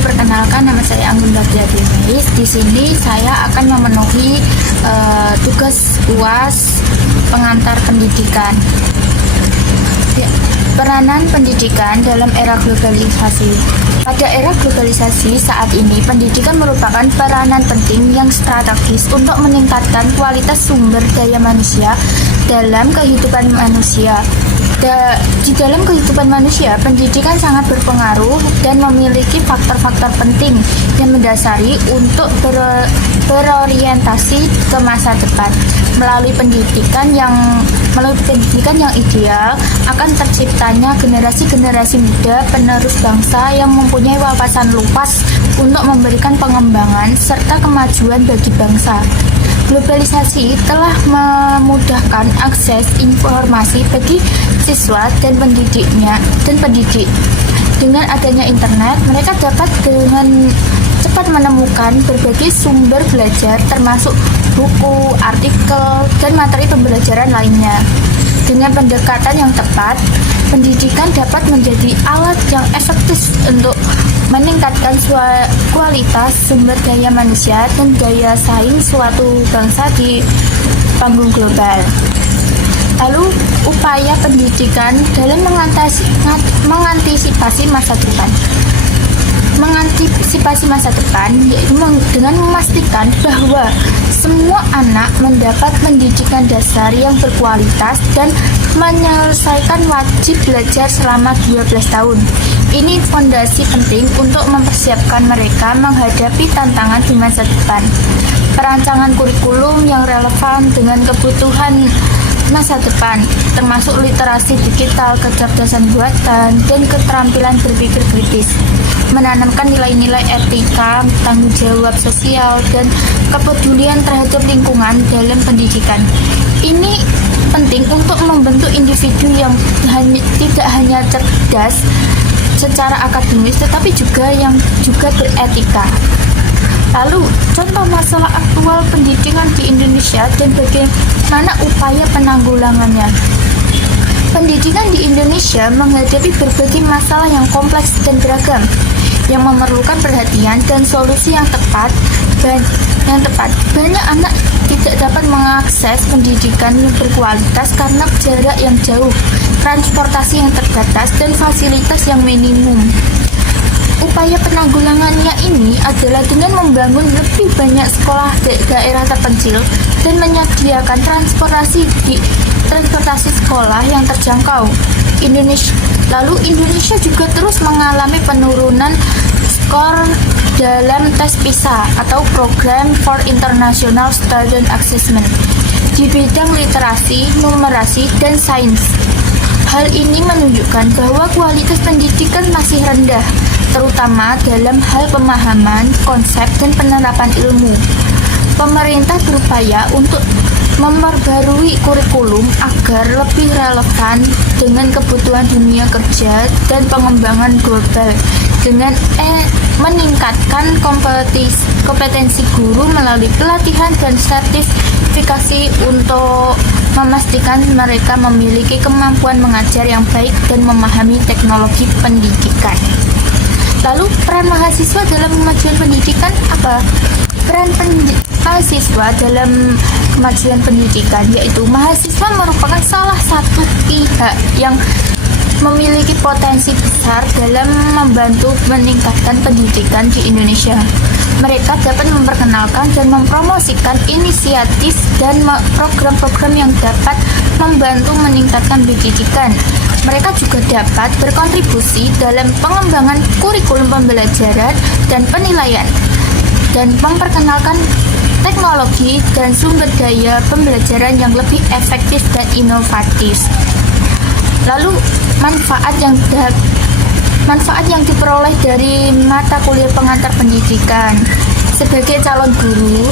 perkenalkan, nama saya Anggun Baghdadi. Di sini saya akan memenuhi tugas UAS pengantar pendidikan. Ya, peranan pendidikan dalam era globalisasi. Pada era globalisasi saat ini, pendidikan merupakan peranan penting yang strategis untuk meningkatkan kualitas sumber daya manusia dalam kehidupan manusia. Di dalam kehidupan manusia, pendidikan sangat berpengaruh dan memiliki faktor-faktor penting yang mendasari untuk berorientasi ke masa depan. Melalui pendidikan yang ideal, akan terciptanya generasi-generasi muda penerus bangsa yang mempunyai wawasan luas untuk memberikan pengembangan serta kemajuan bagi bangsa. Globalisasi telah memudahkan akses informasi bagi siswa dan pendidik. Dengan adanya internet, mereka dapat dengan cepat menemukan berbagai sumber belajar termasuk buku, artikel, dan materi pembelajaran lainnya. Dengan pendekatan yang tepat, pendidikan dapat menjadi alat yang efektif untuk meningkatkan kualitas sumber daya manusia dan daya saing suatu bangsa di panggung global. Lalu, upaya pendidikan dalam mengantisipasi masa depan. Mengantisipasi masa depan yaitu dengan memastikan bahwa semua anak mendapat pendidikan dasar yang berkualitas dan menyelesaikan wajib belajar selama 12 tahun. Ini fondasi penting untuk mempersiapkan mereka menghadapi tantangan di masa depan. Perancangan kurikulum yang relevan dengan kebutuhan masa depan, termasuk literasi digital, kecerdasan buatan, dan keterampilan berpikir kritis. Menanamkan nilai-nilai etika, tanggung jawab sosial, dan kepedulian terhadap lingkungan dalam pendidikan. Ini penting untuk membentuk individu yang tidak hanya cerdas secara akademis, tetapi juga beretika. Lalu, contoh masalah aktual pendidikan di Indonesia dan bagaimana upaya penanggulangannya. Pendidikan di Indonesia menghadapi berbagai masalah yang kompleks dan beragam, yang memerlukan perhatian dan solusi yang tepat. Banyak anak tidak dapat mengakses pendidikan yang berkualitas karena jarak yang jauh, transportasi yang terbatas, dan fasilitas yang minimum. Upaya penanggulangannya ini adalah dengan membangun lebih banyak sekolah daerah terpencil dan menyediakan transportasi sekolah yang terjangkau. Indonesia juga terus mengalami penurunan skor dalam tes PISA atau Program for International Student Assessment di bidang literasi, numerasi, dan sains. Hal ini menunjukkan bahwa kualitas pendidikan masih rendah, terutama dalam hal pemahaman, konsep, dan penerapan ilmu. Pemerintah berupaya untuk memperbarui kurikulum agar lebih relevan dengan kebutuhan dunia kerja dan pengembangan global dengan meningkatkan kompetensi guru melalui pelatihan dan sertifikasi untuk memastikan mereka memiliki kemampuan mengajar yang baik dan memahami teknologi pendidikan. Lalu, peran mahasiswa dalam kemajuan pendidikan apa? Peran mahasiswa dalam kemajuan pendidikan yaitu mahasiswa merupakan salah satu pihak yang memiliki potensi besar dalam membantu meningkatkan pendidikan di Indonesia. Mereka dapat memperkenalkan dan mempromosikan inisiatif dan program-program yang dapat membantu meningkatkan pendidikan. Mereka juga dapat berkontribusi dalam pengembangan kurikulum pembelajaran dan penilaian, dan memperkenalkan teknologi dan sumber daya pembelajaran yang lebih efektif dan inovatif. Lalu, manfaat yang diperoleh dari mata kuliah pengantar pendidikan. Sebagai calon guru,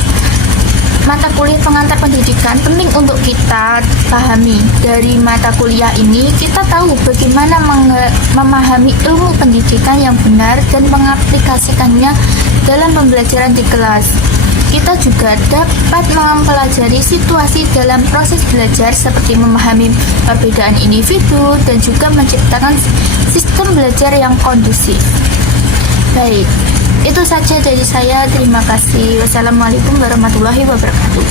mata kuliah pengantar pendidikan penting untuk kita pahami. Dari mata kuliah ini, kita tahu bagaimana memahami ilmu pendidikan yang benar dan mengaplikasikannya dalam pembelajaran di kelas. Kita juga dapat mempelajari situasi dalam proses belajar seperti memahami perbedaan individu dan juga menciptakan sistem belajar yang kondusif. Baik, Itu saja dari saya. Terima kasih. Wassalamualaikum warahmatullahi wabarakatuh.